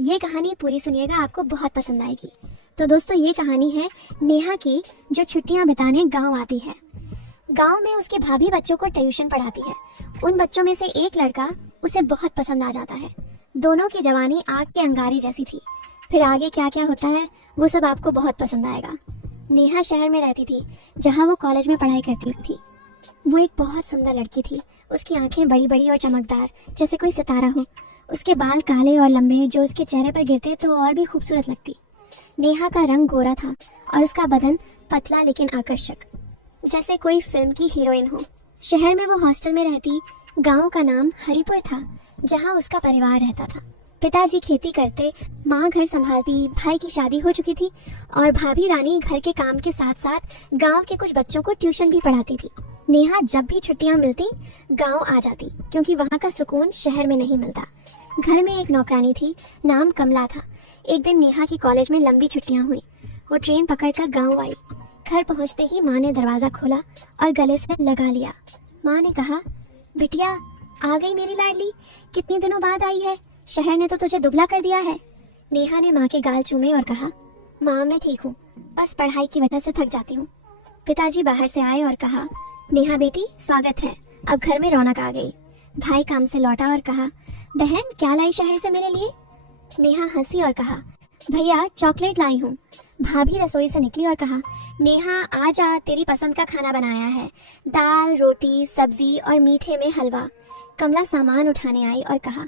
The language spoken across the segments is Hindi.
ये कहानी पूरी सुनिएगा, आपको बहुत पसंद आएगी। तो दोस्तों, ये कहानी है नेहा की, जो छुट्टियां बिताने गांव आती है। गांव में उसकी भाभी बच्चों को ट्यूशन पढ़ाती है। उन बच्चों में से एक लड़का उसे बहुत पसंद आ जाता है। दोनों की जवानी आग के अंगारी जैसी थी। फिर आगे क्या क्या होता है वो सब आपको बहुत पसंद आएगा। नेहा शहर में रहती थी, जहाँ वो कॉलेज में पढ़ाई करती थी। वो एक बहुत सुंदर लड़की थी। उसकी आंखें बड़ी बड़ी और चमकदार, जैसे कोई सितारा हो। उसके बाल काले और लंबे, जो उसके चेहरे पर गिरते तो और भी खूबसूरत लगती। नेहा का रंग गोरा था और उसका बदन पतला लेकिन आकर्षक, जैसे कोई फिल्म की हीरोइन हो। शहर में वो हॉस्टल में रहती। गांव का नाम हरिपुर था, जहां उसका परिवार रहता था। पिताजी खेती करते, माँ घर संभालती, भाई की शादी हो चुकी थी और भाभी रानी घर के काम के साथ साथ गांव के कुछ बच्चों को ट्यूशन भी पढ़ाती थी। नेहा जब भी छुट्टियां मिलती गांव आ जाती, क्योंकि वहां का सुकून शहर में नहीं मिलता। घर में एक नौकरानी थी, नाम कमला था। एक दिन नेहा की कॉलेज में लंबी छुट्टियां हुई। वो ट्रेन पकड़कर गांव आई। घर पहुंचते ही माँ ने दरवाजा खोला और गले से लगा लिया। माँ ने कहा, बिटिया आ गई मेरी लाडली, कितने दिनों बाद आई है। शहर ने तो तुझे दुबला कर दिया है। नेहा ने माँ के गाल चूमे और कहा, माँ मैं ठीक हूँ, बस पढ़ाई की वजह से थक जाती हूँ। पिताजी बाहर से आए और कहा, नेहा बेटी स्वागत है, अब घर में रौनक आ गई। भाई काम से लौटा और कहा, बहन क्या लाई शहर से मेरे लिए। नेहा हंसी और कहा, भैया चॉकलेट लाई हूँ। भाभी रसोई से निकली और कहा, नेहा आजा, तेरी पसंद का खाना बनाया है, दाल रोटी सब्जी और मीठे में हलवा। कमला सामान उठाने आई और कहा,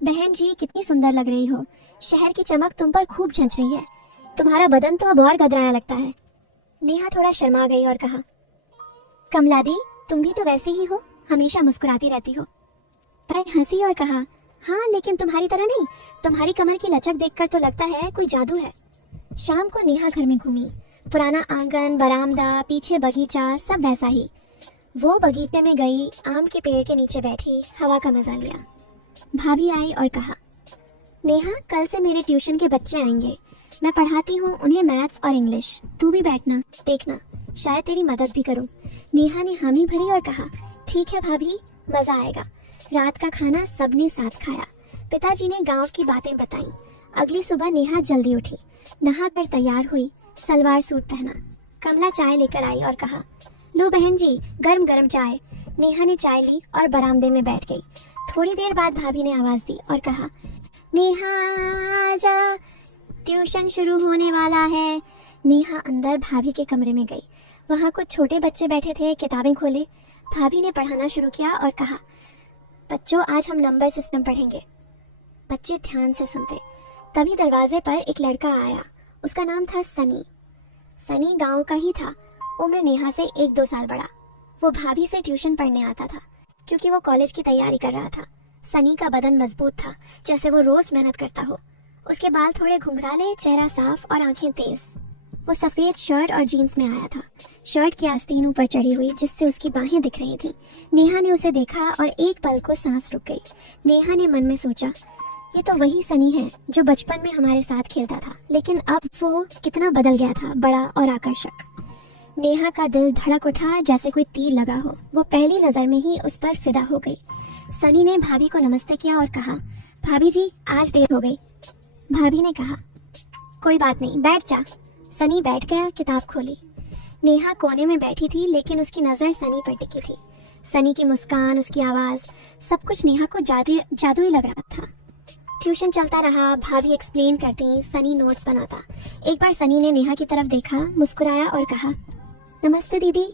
बहन जी कितनी सुंदर लग रही हो, शहर की चमक तुम पर खूब झंझ रही है, तुम्हारा बदन तो अब और गदराया लगता है। नेहा थोड़ा शर्मा गई और कहा, कमला दी तुम भी तो वैसी ही हो, हमेशा मुस्कुराती रहती हो। भाई हंसी और कहा, हाँ लेकिन तुम्हारी तरह नहीं, तुम्हारी कमर की लचक देखकर तो लगता है कोई जादू है। शाम को नेहा घर में घूमी। पुराना आंगन, बरामदा, पीछे बगीचा, सब वैसा ही। वो बगीचे में गई, आम के पेड़ के नीचे बैठी, हवा का मजा लिया। भाभी आई और कहा, नेहा कल से मेरे ट्यूशन के बच्चे आएंगे, मैं पढ़ाती हूँ उन्हें मैथ्स और इंग्लिश, तू भी बैठना, देखना शायद तेरी मदद भी करूँ। नेहा ने हामी भरी और कहा, ठीक है भाभी, मजा आएगा। रात का खाना सबने साथ खाया। पिताजी ने गांव की बातें बताई। अगली सुबह नेहा जल्दी उठी, नहाकर तैयार हुई, सलवार सूट पहना। कमला चाय लेकर आई और कहा, लो बहन जी गरम गरम चाय। नेहा ने चाय ली और बरामदे में बैठ गई। थोड़ी देर बाद भाभी ने आवाज दी और कहा, नेहा आजा, ट्यूशन शुरू होने वाला है। नेहा अंदर भाभी के कमरे में गई। वहाँ कुछ छोटे बच्चे बैठे थे, किताबें खोले। भाभी ने पढ़ाना शुरू किया और कहा, बच्चों आज हम नंबर सिस्टम पढ़ेंगे। बच्चे ध्यान से सुनते। तभी दरवाजे पर एक लड़का आया। उसका नाम था सनी। सनी गांव का ही था, उम्र नेहा से 1-2 साल बड़ा। वो भाभी से ट्यूशन पढ़ने आता था, क्योंकि वो कॉलेज की तैयारी कर रहा था। सनी का बदन मजबूत था, जैसे वो रोज मेहनत करता हो। उसके बाल थोड़े घुंघराले, चेहरा साफ और आंखें तेज। वो सफेद शर्ट और जीन्स में आया था। शर्ट की आस्तीन ऊपर चढ़ी हुई, जिससे उसकी बाहें दिख रही थी। नेहा ने उसे देखा और एक पल को सांस रुक गई। नेहा ने मन में सोचा, ये तो वही सनी है जो बचपन में हमारे साथ खेलता था, लेकिन अब वो कितना बदल गया था, बड़ा और आकर्षक। नेहा का दिल धड़क उठा, जैसे कोई तीर लगा हो। वो पहली नजर में ही उस पर फिदा हो गई। सनी ने भाभी को नमस्ते किया और कहा, भाभी जी आज देर हो गई। भाभी ने कहा, कोई बात नहीं, बैठ जा। सनी बैठ गया, किताब खोली। नेहा कोने में बैठी थी, लेकिन उसकी नजर सनी पर टिकी थी। सनी की मुस्कान, उसकी आवाज, सब कुछ नेहा को जादुई लग रहा था। ट्यूशन चलता रहा, भाभी एक्सप्लेन करती, सनी नोट्स बनाता। एक बार सनी ने नेहा की तरफ देखा, मुस्कुराया और कहा, नमस्ते दीदी।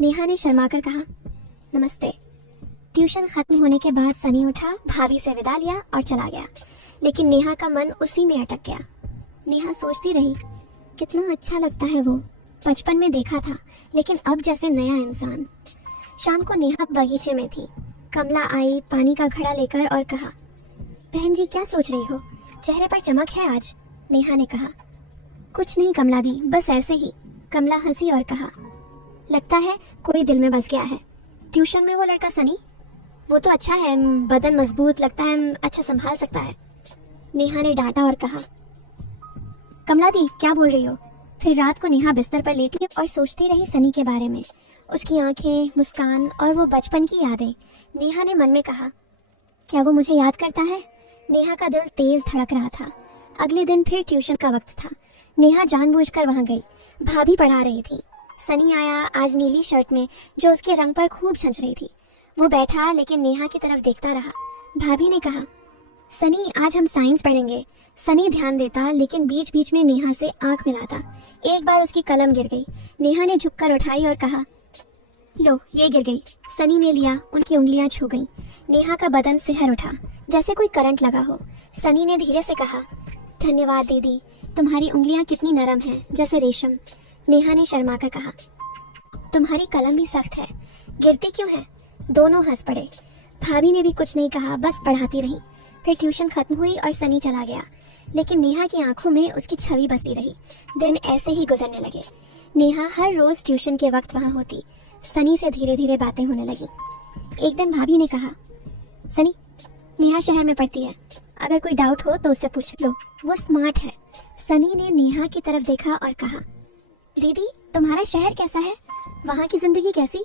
नेहा ने शर्माकर कहा, नमस्ते। ट्यूशन खत्म होने के बाद सनी उठा, भाभी से विदा लिया और चला गया। लेकिन नेहा का मन उसी में अटक गया। नेहा सोचती रही, कितना अच्छा लगता है वो, बचपन में देखा था, लेकिन अब जैसे नया इंसान। शाम को नेहा बगीचे में थी। कमला आई पानी का घड़ा लेकर और कहा, बहन जी क्या सोच रही हो, चेहरे पर चमक है आज। नेहा ने कहा, कुछ नहीं कमला दी, बस ऐसे ही। कमला हंसी और कहा, लगता है कोई दिल में बस गया है। ट्यूशन में वो लड़का सनी, वो तो अच्छा है, बदन मजबूत, लगता है अच्छा संभाल सकता है। नेहा ने डांटा और कहा, कमला दी क्या बोल रही हो। फिर रात को नेहा बिस्तर पर लेटी और सोचती रही सनी के बारे में, उसकी आंखें, मुस्कान और वो बचपन की यादें। नेहा ने मन में कहा, क्या वो मुझे याद करता है। नेहा का दिल तेज धड़क रहा था। अगले दिन फिर ट्यूशन का वक्त था। नेहा जानबूझकर वहां गई। भाभी पढ़ा रही थी। सनी आया, आज नीली शर्ट में, जो उसके रंग पर खूब छंच रही थी। वो बैठा लेकिन नेहा की तरफ देखता रहा। भाभी ने कहा, सनी आज हम साइंस पढ़ेंगे। सनी ध्यान देता लेकिन बीच बीच में नेहा से आंख मिलाता। एक बार उसकी कलम गिर गई। नेहा ने झुककर उठाई और कहा, लो ये गिर गई। सनी ने लिया, उनकी उंगलियां छू गईं। नेहा का बदन सिहर उठा, जैसे कोई करंट लगा हो। सनी ने धीरे से कहा, धन्यवाद दीदी, तुम्हारी उंगलियां कितनी नरम हैं, जैसे रेशम। नेहा ने शर्माकर कहा, तुम्हारी कलम भी सख्त है, गिरती क्यों है? दोनों हंस पड़े। भाभी ने भी कुछ नहीं कहा, बस पढ़ाती रही। फिर ट्यूशन खत्म हुई और सनी चला गया, लेकिन नेहा की आंखों में उसकी छवि बसती रही। दिन ऐसे ही गुजरने लगे। नेहा हर रोज ट्यूशन के वक्त वहां होती। सनी से धीरे धीरे बातें होने लगी। एक दिन भाभी ने कहा, सनी, नेहा शहर में पढ़ती है, अगर कोई डाउट हो तो उससे पूछ लो, वो स्मार्ट है। सनी ने नेहा की तरफ देखा और कहा, दीदी तुम्हारा शहर कैसा है, वहाँ की जिंदगी कैसी?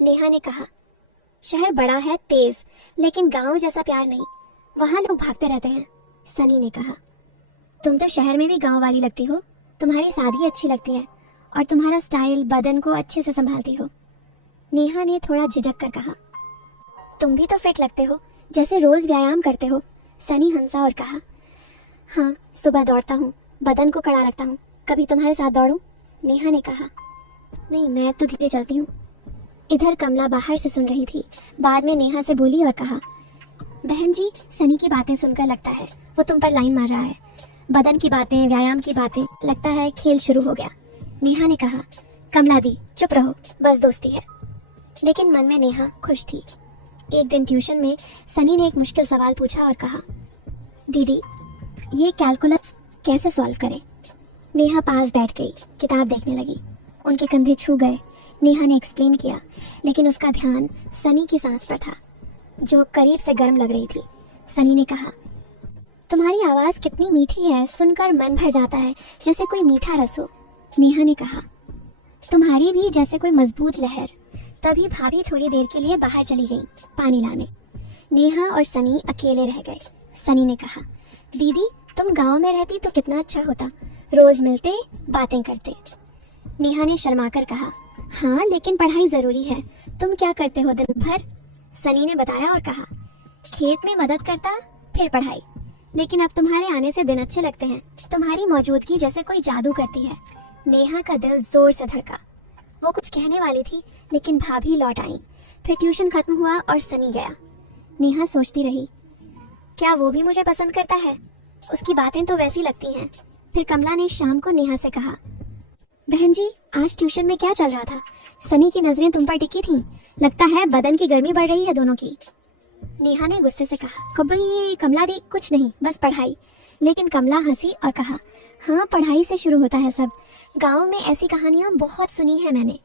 नेहा ने कहा, शहर बड़ा है, तेज, लेकिन गांव जैसा प्यार नहीं, वहाँ लोग भागते रहते हैं। सनी ने कहा, तुम तो शहर में भी गांव वाली लगती हो, तुम्हारी सादगी अच्छी लगती है और तुम्हारा स्टाइल, बदन को अच्छे से संभालती हो। नेहा ने थोड़ा झिझक कर कहा, तुम भी तो फिट लगते हो, जैसे रोज व्यायाम करते हो। सनी हंसा और कहा, हाँ सुबह दौड़ता हूँ, बदन को कड़ा रखता हूँ, कभी तुम्हारे साथ दौड़ूं? नेहा ने कहा, नहीं मैं तो धीरे चलती हूँ। इधर कमला बाहर से सुन रही थी। बाद में नेहा से बोली और कहा, बहन जी, सनी की बातें सुनकर लगता है वो तुम पर लाइन मार रहा है। बदन की बातें, व्यायाम की बातें, लगता है खेल शुरू हो गया। नेहा ने कहा, कमला दी चुप रहो, बस दोस्ती है। लेकिन मन में नेहा खुश थी। एक दिन ट्यूशन में सनी ने एक मुश्किल सवाल पूछा और कहा, दीदी ये कैलकुलस कैसे सॉल्व करें? नेहा पास बैठ गई, किताब देखने लगी। उनके कंधे छू गए। नेहा ने एक्सप्लेन किया, लेकिन उसका ध्यान सनी की सांस पर था, जो करीब से गर्म लग रही थी। सनी ने कहा, तुम्हारी आवाज़ कितनी मीठी है, सुनकर मन भर जाता है, जैसे कोई मीठा रस हो। नेहा ने कहा, तुम्हारी भी जैसे कोई मजबूत लहर। तभी भाभी थोड़ी देर के लिए बाहर चली गई पानी लाने। नेहा और सनी अकेले रह गए। सनी ने कहा, दीदी तुम गांव में रहती तो कितना अच्छा होता, रोज मिलते, बातें करते। नेहा ने शर्माकर कहा, हाँ लेकिन पढ़ाई जरूरी है। तुम क्या करते हो दिन भर? सनी ने बताया और कहा, खेत में मदद करता, फिर पढ़ाई। लेकिन अब तुम्हारे आने से दिन अच्छे लगते हैं, तुम्हारी मौजूदगी जैसे कोई जादू करती है। नेहा का दिल जोर से धड़का। वो कुछ कहने वाली थी, लेकिन भाभी लौट आई। फिर ट्यूशन खत्म हुआ और सनी गया। नेहा सोचती रही, क्या वो भी मुझे पसंद करता है? उसकी बातें तो वैसी लगती हैं। फिर कमला ने शाम को नेहा से कहा, बहन जी आज ट्यूशन में क्या चल रहा था? सनी की नजरें तुम पर टिकी थीं, लगता है बदन की गर्मी बढ़ रही है दोनों की। नेहा ने गुस्से से कहा, कभी कमला दी कुछ नहीं, बस पढ़ाई। लेकिन कमला हंसी और कहा, हाँ पढ़ाई से शुरू होता है सब, गांव में ऐसी कहानियां बहुत सुनी है मैंने।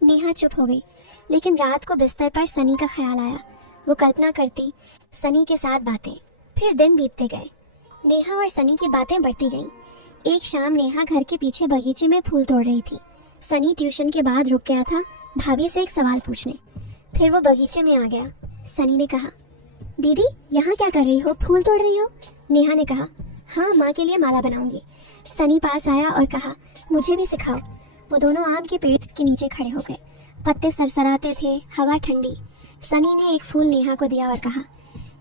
नेहा चुप हो गई, लेकिन रात को बिस्तर पर सनी का ख्याल आया। वो कल्पना करती, सनी के साथ बातें। फिर दिन बीतते गए। नेहा और सनी की बातें बढ़ती गईं। एक शाम नेहा घर के पीछे बगीचे में फूल तोड़ रही थी। सनी ट्यूशन के बाद रुक गया था भाभी से एक सवाल पूछने। फिर वो बगीचे में आ गया। सनी ने कहा, दीदी यहाँ क्या कर रही हो, फूल तोड़ रही हो? नेहा ने कहा, हाँ माँ के लिए माला बनाऊंगी। सनी पास आया और कहा, मुझे भी सिखाओ। वो दोनों आम के पेड़ के नीचे खड़े हो गए। पत्ते सरसराते थे, हवा ठंडी। सनी ने एक फूल नेहा को दिया और कहा,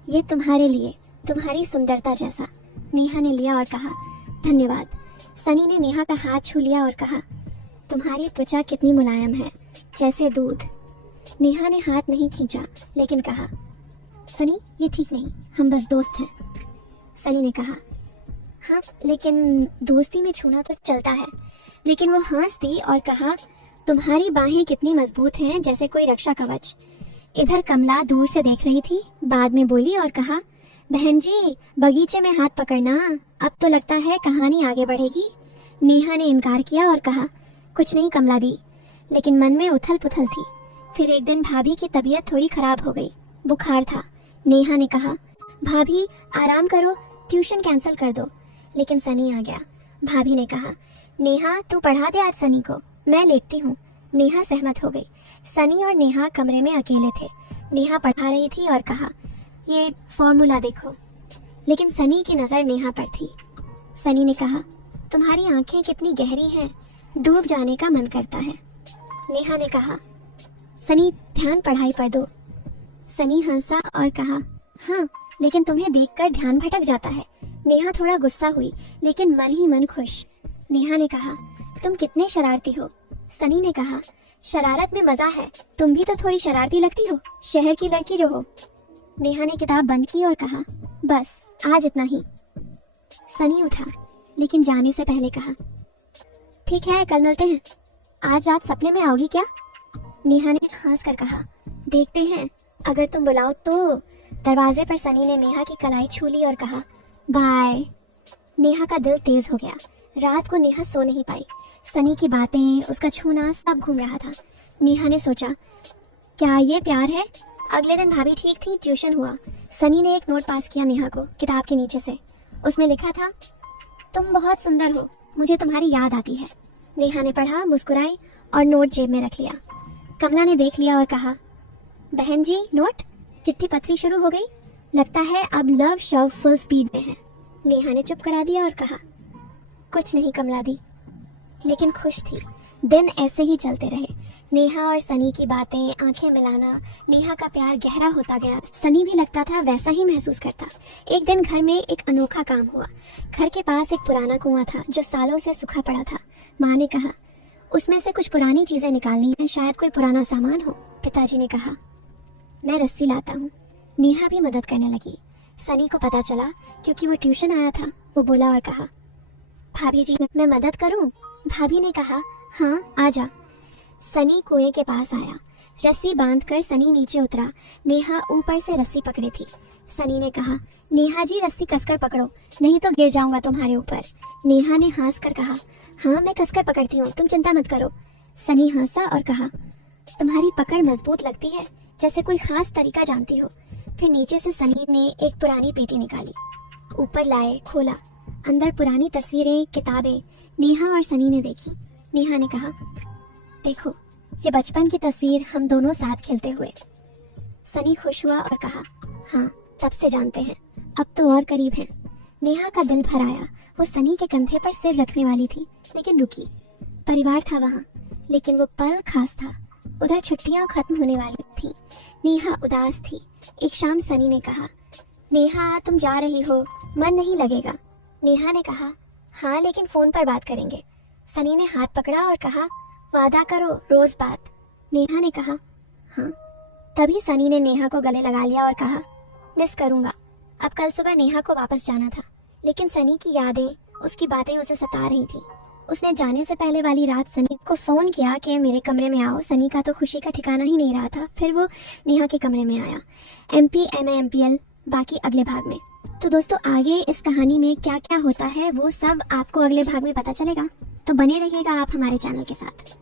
ये तुम्हारे लिए, तुम्हारी सुंदरता जैसा। नेहा ने लिया और कहा, धन्यवाद। सनी ने नेहा का हाथ छू लिया और कहा, तुम्हारी त्वचा कितनी मुलायम है, जैसे दूध। नेहा ने हाथ नहीं खींचा, लेकिन कहा, सनी ये ठीक नहीं, हम बस दोस्त हैं। सनी ने कहा, हाँ लेकिन दोस्ती में छूना तो चलता है। लेकिन वो हंस दी और कहा, तुम्हारी बाहें कितनी मजबूत हैं, जैसे कोई रक्षा कवच। इधर कमला दूर से देख रही थी, बाद में बोली और कहा, बहन जी बगीचे में हाथ पकड़ना, अब तो लगता है कहानी आगे बढ़ेगी। नेहा ने इनकार किया और कहा, कुछ नहीं कमला दी। लेकिन मन में उथल पुथल थी। फिर एक दिन भाभी की तबीयत थोड़ी खराब हो गई, बुखार था। नेहा ने कहा, भाभी आराम करो, ट्यूशन कैंसिल कर दो। लेकिन सनी आ गया। भाभी ने कहा, नेहा तू पढ़ा दे आज सनी को, मैं लेटती हूँ। नेहा सहमत हो गई। सनी और नेहा कमरे में अकेले थे। नेहा पढ़ा रही थी और कहा, ये फॉर्मूला देखो। लेकिन सनी की नज़र नेहा पर थी। सनी ने कहा, तुम्हारी आंखें कितनी गहरी हैं, डूब जाने का मन करता है। नेहा ने कहा, सनी ध्यान पढ़ाई पर दो। सनी हंसा और कहा, हाँ लेकिन तुम्हें देखकर ध्यान भटक जाता है। नेहा थोड़ा गुस्सा हुई लेकिन मन ही मन खुश। नेहा ने कहा, तुम कितने शरारती हो। सनी ने कहा, शरारत में मजा है, तुम भी तो थोड़ी शरारती लगती हो, शहर की लड़की जो हो। नेहा ने किताब बंद की और कहा, बस आज इतना ही। सनी उठा लेकिन जाने से पहले कहा, ठीक है कल मिलते हैं। आज रात सपने में आओगी क्या? नेहा ने हंस कर कहा, देखते हैं, अगर तुम बुलाओ तो। दरवाजे पर सनी ने नेहा की कलाई छू ली और कहा, बाय। नेहा का दिल तेज हो गया। रात को नेहा सो नहीं पाई। सनी की बातें, उसका छूना सब घूम रहा था। नेहा ने सोचा, क्या ये प्यार है? अगले दिन भाभी ठीक थी, ट्यूशन हुआ। सनी ने एक नोट पास किया नेहा को किताब के नीचे से। उसमें लिखा था, तुम बहुत सुंदर हो, मुझे तुम्हारी याद आती है। नेहा ने पढ़ा, मुस्कुराई और नोट जेब में रख लिया। कमला ने देख लिया और कहा, बहन जी नोट? चिट्ठी पत्री शुरू हो गई, लगता है अब लव शव फुल स्पीड में है। नेहा ने चुप करा दिया और कहा, कुछ नहीं कमला दी, लेकिन खुश थी। दिन ऐसे ही चलते रहे। नेहा और सनी की बातें, आंखें मिलाना, नेहा का प्यार गहरा होता गया। सनी भी लगता था वैसा ही महसूस करता। एक दिन घर में एक अनोखा काम हुआ। घर के पास एक पुराना कुआं था जो सालों से सूखा पड़ा था। माँ ने कहा, उसमें से कुछ पुरानी चीजें निकालनी है, शायद कोई पुराना सामान हो। पिताजी ने कहा, मैं रस्सी लाता हूँ। नेहा भी मदद करने लगी। सनी को पता चला क्योंकि वो ट्यूशन आया था। वो बोला और कहा, भाभी जी मैं मदद करूँ? भाभी ने कहा, हाँ आजा। सनी कुएं के पास आया। रस्सी बांधकर सनी नीचे उतरा। नेहा ऊपर से रस्सी पकड़ी थी। सनी ने कहा, नेहा जी रस्सी कसकर पकड़ो, नहीं तो गिर जाऊंगा तुम्हारे ऊपर। नेहा ने हंस कर कहा, हाँ मैं कसकर पकड़ती हूँ, तुम चिंता मत करो। सनी हंसा और कहा, तुम्हारी पकड़ मजबूत लगती है, जैसे कोई खास तरीका जानती हो। फिर नीचे से सनी ने एक पुरानी पेटी निकाली, ऊपर लाए, खोला। अंदर पुरानी तस्वीरें, किताबें। नेहा और सनी ने देखी। नेहा ने कहा, देखो ये बचपन की तस्वीर, हम दोनों साथ खेलते हुए। सनी खुश हुआ और कहा, हाँ तब से जानते हैं, अब तो और करीब हैं। नेहा का दिल भर आया। वो सनी के कंधे पर सिर रखने वाली थी लेकिन रुकी। परिवार था वहाँ, लेकिन वो पल खास था। उधर छुट्टियां खत्म होने वाली थी। नेहा उदास थी। एक शाम सनी ने कहा, नेहा तुम जा रही हो, मन नहीं लगेगा। नेहा ने कहा, हाँ लेकिन फोन पर बात करेंगे। सनी ने हाथ पकड़ा और कहा, वादा करो रोज बात। नेहा ने कहा, हाँ। तभी सनी ने नेहा को गले लगा लिया और कहा, मिस करूंगा। अब कल सुबह नेहा को वापस जाना था, लेकिन सनी की यादें, उसकी बातें उसे सता रही थी। उसने जाने से पहले वाली रात सनी को फोन किया कि मेरे कमरे में आओ। सनी का तो खुशी का ठिकाना ही नहीं रहा था। फिर वो नेहा के कमरे में आया। MP MA MPL बाकी अगले भाग में। तो दोस्तों आगे इस कहानी में क्या क्या होता है वो सब आपको अगले भाग में पता चलेगा, तो बने रहिएगा आप हमारे चैनल के साथ।